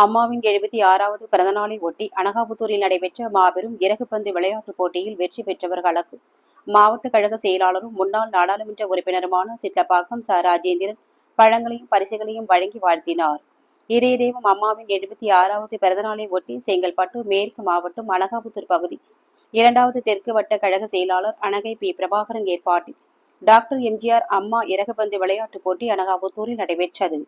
அம்மாவின் எழுபத்தி ஆறாவது பிறந்தநாளை ஒட்டி அனகாபுத்தூரில் நடைபெற்ற மாபெரும் இறகுப்பந்து விளையாட்டுப் போட்டியில் வெற்றி பெற்றவர்களுக்கு மாவட்ட கழக செயலாளரும் முன்னாள் நாடாளுமன்ற உறுப்பினருமான சிட்டப்பாக்கம் ச. ராஜேந்திரன் பழங்களையும் பரிசுகளையும் வழங்கி வாழ்த்தினார். இதயதேவம் அம்மாவின் எழுபத்தி ஆறாவது பிறந்தநாளை ஒட்டி செங்கல்பட்டு மேற்கு மாவட்டம் அனகாபுத்தூர் பகுதி. இரண்டாவது தெற்கு வட்ட கழக செயலாளர் அனகை பி. பிரபாகரன் ஏற்பாட்டில். டாக்டர் எம்ஜிஆர் அம்மா இறகுப்பந்து விளையாட்டுப் போட்டி அனகாபுத்தூரில் நடைபெற்றது.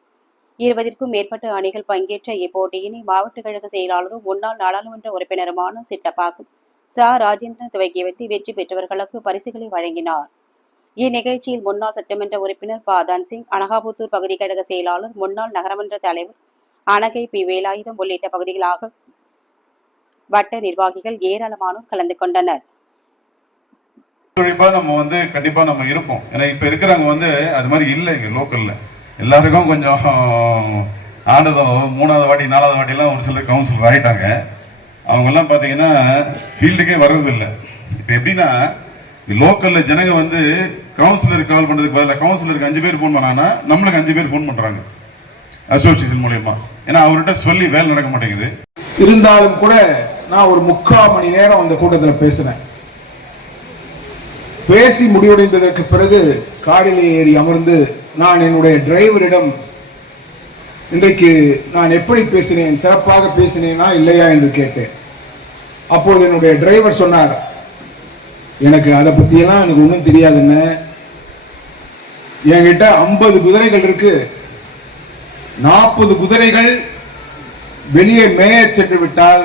இருபதிற்கும் மேற்பட்ட அணிகள் பங்கேற்ற இப்போட்டியினை மாவட்ட கழக செயலாளரும் முன்னாள் நாடாளுமன்ற உறுப்பினருமான சிட்டப்பாக்கம் சா. ராஜேந்திரன் துவக்கி வைத்து வெற்றி பெற்றவர்களுக்கு பரிசுகளை வழங்கினார். இந்நிகழ்ச்சியில் முன்னாள் சட்டமன்ற உறுப்பினர் பாதான் சிங் அனகாபுத்தூர் பகுதி கழக செயலாளர் முன்னாள் நகரமன்ற தலைவர் அனகை பி. வேலாயுதம் உள்ளிட்ட பகுதிகளாக வட்ட நிர்வாகிகள் ஏராளமானோர் கலந்து கொண்டனர். நம்ம வந்து கண்டிப்பா நம்ம இருப்போம். ஏன்னா இப்ப இருக்கிறவங்க வந்து அது மாதிரி இல்லை இங்க லோக்கல்ல எல்லாருக்கும் கொஞ்சம் ஆனதும் மூணாவது வாட்டி நாலாவது வாட்டிலாம் ஒரு சிலர் கவுன்சிலர் ஆகிட்டாங்க அவங்கெல்லாம் பார்த்தீங்கன்னா ஃபீல்டுக்கே வர்றதில்லை. இப்போ எப்படின்னா லோக்கலில் ஜனங்க வந்து கவுன்சிலருக்கு கால் பண்ணுறதுக்கு பதிலாக கவுன்சிலருக்கு அஞ்சு பேர் ஃபோன் பண்ணாங்கன்னா நம்மளுக்கு அஞ்சு பேர் ஃபோன் பண்ணுறாங்க அசோசியேஷன் மூலயமா. ஏன்னா அவர்கிட்ட சொல்லி வேலை நடக்க மாட்டேங்குது. இருந்தாலும் கூட நான் ஒரு முக்கால் மணி நேரம் அந்த கூட்டத்தில் பேசினேன். பேசி முடிவடைந்ததற்கு பிறகு காரிலே ஏறி அமர்ந்து நான் என்னுடைய டிரைவரிடம் இன்றைக்கு நான் எப்படி பேசினேன் சிறப்பாக பேசினேனா இல்லையா என்று கேட்டேன். அப்போது என்னுடைய டிரைவர் சொன்னார் எனக்கு அதை பற்றியெல்லாம் எனக்கு ஒன்றும் தெரியாதுன்னு என்கிட்ட ஐம்பது குதிரைகள் இருக்கு. நாற்பது குதிரைகள் வெளியே மேய சென்று விட்டால்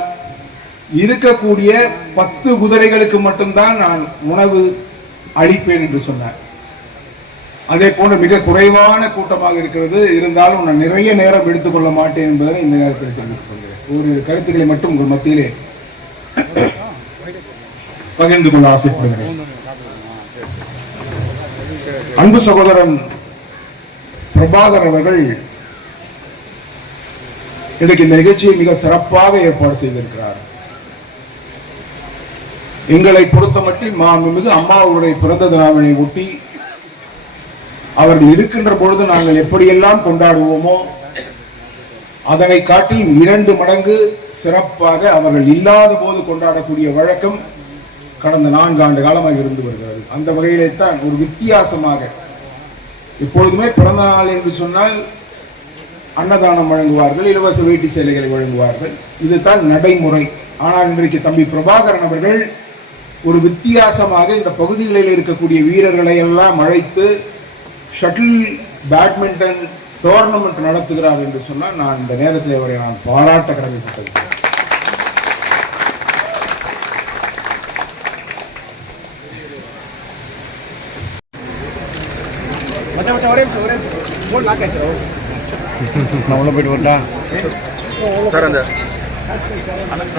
இருக்கக்கூடிய பத்து குதிரைகளுக்கு மட்டும்தான் நான் உணவு அளிப்பேன் என்று சொன்னார். அதே போன்று மிக குறைவான கூட்டமாக இருக்கிறது. இருந்தாலும் நான் நிறைய நேரம் எடுத்துக்கொள்ள மாட்டேன் என்பதை இந்த நேரத்தில் தெரிவித்துக் கொள்கிறேன். ஒரு கருத்துக்களை மட்டும் உங்கள் மத்தியிலே பகிர்ந்து கொள்ள ஆசைப்படுகிறேன். அன்பு சகோதரன் பிரபாகர் அவர்கள் இன்றைக்கு இந்த நிகழ்ச்சியை மிக சிறப்பாக ஏற்பாடு செய்திருக்கிறார். எங்களை பொறுத்த மட்டில் மாண்புமிகு அம்மாவுடைய பிறந்த தினாவினை ஒட்டி அவர்கள் இருக்கின்ற பொழுது நாங்கள் எப்படியெல்லாம் கொண்டாடுவோமோ அதனை காட்டில் இரண்டு மடங்கு சிறப்பாக அவர்கள் இல்லாத போது கொண்டாடக்கூடிய வழக்கம் கடந்த நான்கு ஆண்டு காலமாக இருந்து வருகிறது. அந்த வகையிலே தான் ஒரு வித்தியாசமாக எப்பொழுதுமே பிறந்த நாள் என்று சொன்னால் அன்னதானம் வழங்குவார்கள் இலவச வேட்டி சேலைகளை வழங்குவார்கள். இதுதான் நடைமுறை. ஆனால் இன்றைக்கு தம்பி பிரபாகரன் அவர்கள் ஒரு வித்தியாசமாக இந்த பகுதிகளில் இருக்கக்கூடிய வீரர்களை எல்லாம் அழைத்து ஷட்டில் பேட்மிண்டன் டோர்னமெண்ட் நடத்துகிறார் என்று சொன்னால் நான் இந்த நேரத்தில் அவரை நான் பாராட்ட கடமைப்பட்டது நான் உள்ள போயிட்டு வரட்டா? சார் அந்த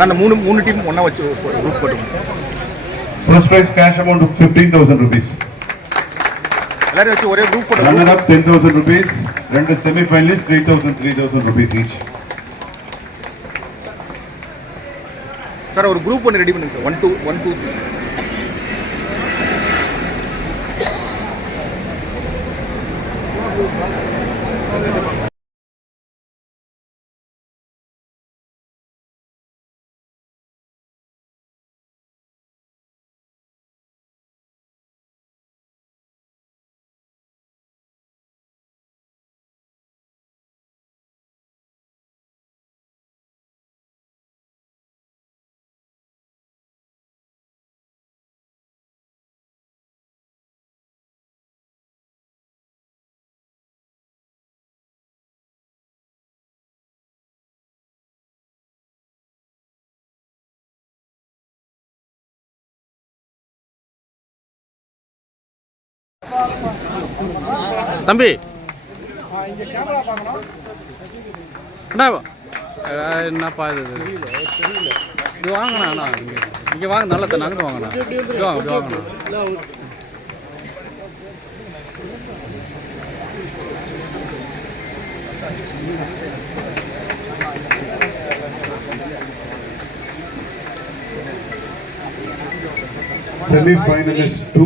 அந்த மூணு மூணு டீம் ஒன்றா வச்சு குரூப் போட்டுக்கோங்க first prize cash amount fifteen thousand rupees எல்லாரும் வச்சு ஒரே குரூப் போட்டு runner up ten thousand rupees ரெண்டு semi finalist three thousand three thousand rupees each sir ஒரு குரூப் ஒன்று ரெடி பண்ணுங்க sir one two one two தம்பி. அண்ணா என்னப்பா இது? இது வாங்கண்ணா அண்ணா இங்கே. இங்கே வாங்க நல்ல தண்ணி அங்கே வாங்கண்ணா. இது வாங்க இப்படி வாங்கண்ணா. செமி ஃபைனலிஸ்ட் டூ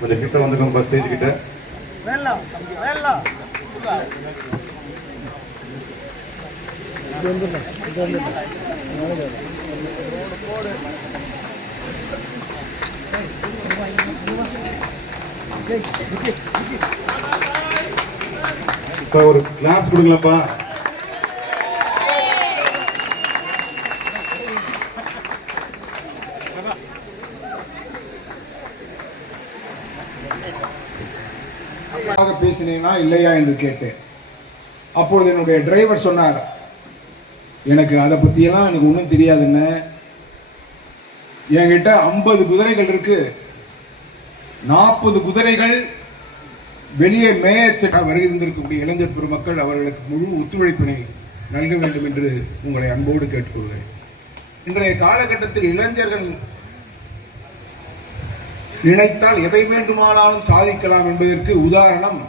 கொஞ்சம் கிட்ட வந்துக்கோங்க ஸ்டேஜ் கிட்ட. ஒரு கிளாப்ஸ் கொடுங்களப்பா. ஆக பேசினீங்களா இல்லையா என்று கேட்டேன். அப்பொழுது என்னுடைய டிரைவர் சொன்னார் எனக்கு அதை பற்றியெல்லாம் எனக்கு ஒன்றும் தெரியாதுன்னு என்கிட்ட ஐம்பது குதிரைகள் இருக்கு. நாற்பது குதிரைகள் வெளியே மேயச்ச வருகை இருந்திருக்கக்கூடிய இளைஞர் பெருமக்கள் அவர்களுக்கு முழு ஒத்துழைப்பினை நல்க வேண்டும் என்று உங்களை அன்போடு கேட்டுக்கொள்கிறேன். இன்றைய காலகட்டத்தில் இளைஞர்கள் நினைத்தால் எதை வேண்டுமானாலும் சாதிக்கலாம் என்பதற்கு உதாரணம்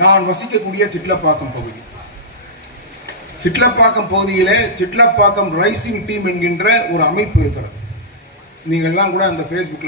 நான் வசிக்கக்கூடிய சிட்லப்பாக்கம் பகுதி. சிட்லப்பாக்கம் பகுதியிலே சிட்லப்பாக்கம் ரைசிங் டீம் என்கின்ற ஒரு அமைப்பு இருக்கிறது. நீங்கள்லாம் கூட அந்த ஃபேஸ்புக்கில்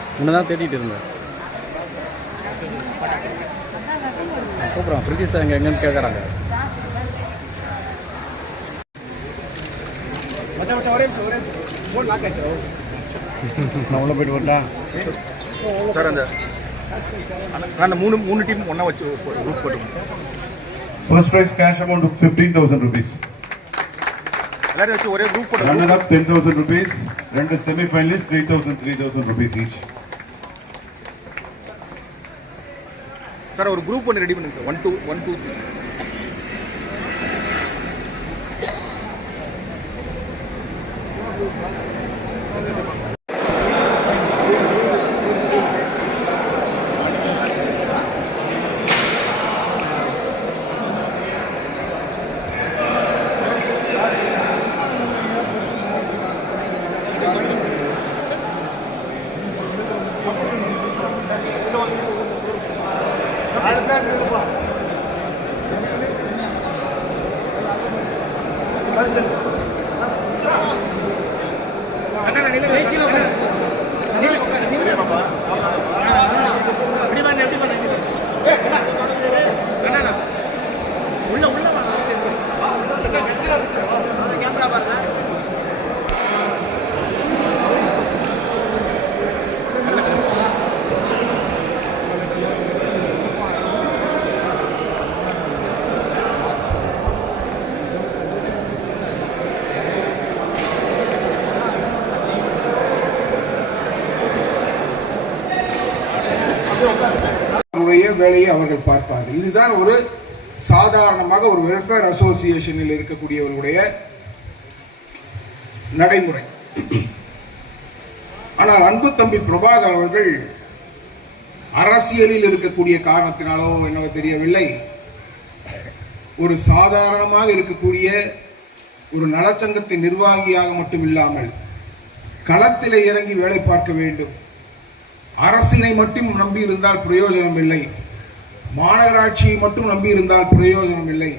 உன்னை தான் தேடிட்டு இருந்தேன். கூப்பிட்றான். பிரித்திஷா எங்க எங்கன்னு கேட்குறாங்க நான் உள்ள போயிட்டு வரட்டா? சார் அந்த அந்த மூணு மூணு டீம் ஒன்றா வச்சு குரூப் போட்டுக்கோங்க first prize cash amount fifteen thousand rupees எல்லாரும் வச்சு ஒரே குரூப் போட்டு runner up ten thousand rupees ரெண்டு semi finalist three thousand three thousand rupees each sir ஒரு குரூப் ஒன்று ரெடி பண்ணுங்க sir. One two one two three அவர்கள் பார்ப்பார்கள் இதுதான் ஒரு சாதாரணமாக ஒரு வெல்ஃபேர் அசோசியேஷனில் இருக்கக்கூடியவர்களுடைய நடைமுறை. ஆனால் அன்பு தம்பி பிரபாகர் அவர்கள் அரசியலில் இருக்கக்கூடிய காரணத்தினாலோ என்னவோ தெரியவில்லை. ஒரு சாதாரணமாக இருக்கக்கூடிய ஒரு நலச்சங்கத்தின் நிர்வாகியாக மட்டும் இல்லாமல் களத்தில் இறங்கி வேலை பார்க்க வேண்டும். அரசினை மட்டும் நம்பி இருந்தால் பிரயோஜனம் இல்லை மாநகராட்சியை மட்டும் நம்பி இருந்தால் பிரயோஜனம் இல்லை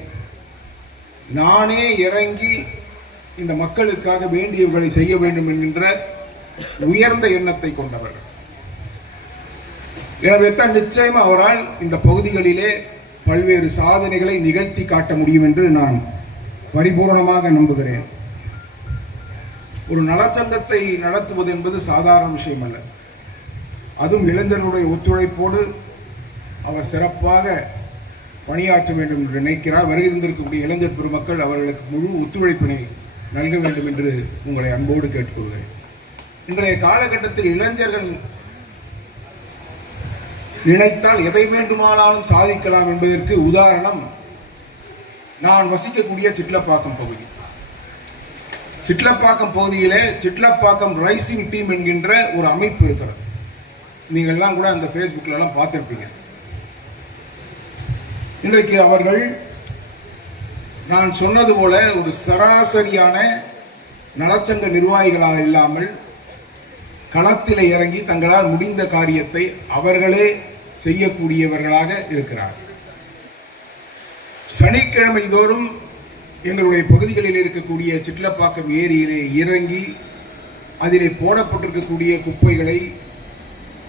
நானே இறங்கி இந்த மக்களுக்காக வேண்டியவர்களை செய்ய வேண்டும் என்கின்ற உயர்ந்த எண்ணத்தை கொண்டவர் எனவே தான் நிச்சயம் அவரால் இந்த பகுதிகளிலே பல்வேறு சாதனைகளை நிகழ்த்தி காட்ட முடியும் என்று நான் பரிபூர்ணமாக நம்புகிறேன். ஒரு நலச்சங்கத்தை நடத்துவது என்பது சாதாரண விஷயம் அல்ல அதுவும் இளைஞர்களுடைய ஒத்துழைப்போடு அவர் சிறப்பாக பணியாற்ற வேண்டும் என்று நினைக்கிறார். வருகை தந்திருக்கக்கூடிய இளைஞர் பெருமக்கள் அவர்களுக்கு முழு ஒத்துழைப்பினை நல்க வேண்டும் என்று உங்களை அன்போடு கேட்டுக்கொள்கிறேன். இன்றைய காலகட்டத்தில் இளைஞர்கள் நினைத்தால் எதை வேண்டுமானாலும் சாதிக்கலாம் என்பதற்கு உதாரணம் நான் வசிக்கக்கூடிய சிட்லப்பாக்கம் பகுதி. சிட்லப்பாக்கம் பகுதியிலே சிட்லப்பாக்கம் ரைசிங் டீம் என்கின்ற ஒரு அமைப்பு இருக்கிறது. நீங்கள்லாம் கூட அந்த ஃபேஸ்புக்ல எல்லாம் பார்த்துருப்பீங்க. இன்றைக்கு அவர்கள் நான் சொன்னது போல ஒரு சராசரியான நலச்சங்க நிர்வாகிகளாக இல்லாமல் களத்தில் இறங்கி தங்களால் முடிந்த காரியத்தை அவர்களே செய்யக்கூடியவர்களாக இருக்கிறார் சனிக்கிழமை தோறும் எங்களுடைய பகுதிகளில் இருக்கக்கூடிய சிட்லப்பாக்கம் ஏரியிலே இறங்கி அதிலே போடப்பட்டிருக்கக்கூடிய குப்பைகளை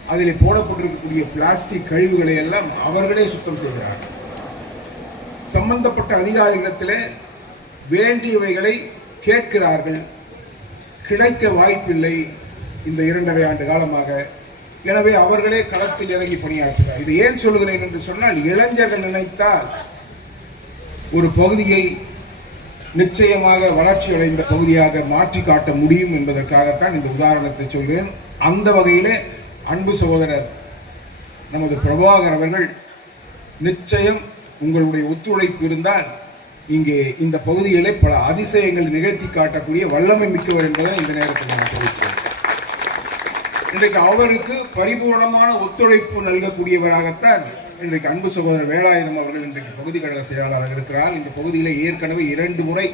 அதிலே போடப்பட்டிருக்கக்கூடிய பிளாஸ்டிக் கழிவுகளை எல்லாம் அவர்களே சுத்தம் செய்கிறார்கள். சம்பந்தப்பட்ட அதிகாரிகளிடத்தில் வேண்டியவைகளை கேட்கிறார்கள். கிடைக்க வாய்ப்பில்லை இந்த இரண்டரை ஆண்டு காலமாக. எனவே அவர்களே களத்தில் இறங்கி பணியாற்றுகிறார். இது ஏன் சொல்கிறேன் என்று சொன்னால் இளைஞர்கள் நினைத்தால் ஒரு பகுதியை நிச்சயமாக வளர்ச்சி அடைந்த பகுதியாக மாற்றி காட்ட முடியும் என்பதற்காகத்தான் இந்த உதாரணத்தை சொல்கிறேன். அந்த வகையிலே அன்பு சகோதரர் நமது பிரபாகர் அவர்கள் நிச்சயம் உங்களுடைய ஒத்துழைப்பு இருந்தால் இங்கே இந்த பகுதிகளை பல அதிசயங்கள் நிகழ்த்தி காட்டக்கூடிய வல்லமை மிக்கவர் என்பதை இந்த நேரத்தில் நான் தெரிவிக்கிறேன். இன்றைக்கு அவருக்கு பரிபூர்ணமான ஒத்துழைப்பு நல்கக்கூடியவராகத்தான் இன்றைக்கு அன்பு சகோதரர் வேலாயுதம் அவர்கள் இன்றைக்கு பகுதி கழக செயலாளராக இருக்கிறார். இந்த பகுதியில் ஏற்கனவே இரண்டு முறை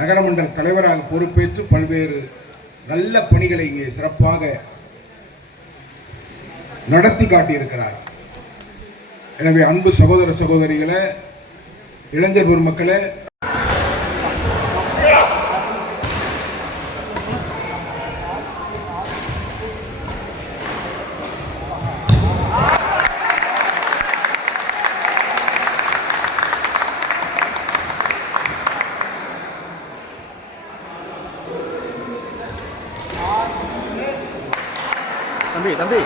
நகரமன்ற தலைவராக பொறுப்பேற்று பல்வேறு நல்ல பணிகளை இங்கே சிறப்பாக நடத்தி காட்டியிருக்கிறார். எனவே அன்பு சகோதர சகோதரிகளை இளைஞர் பெருமக்களை. தம்பி தம்பி.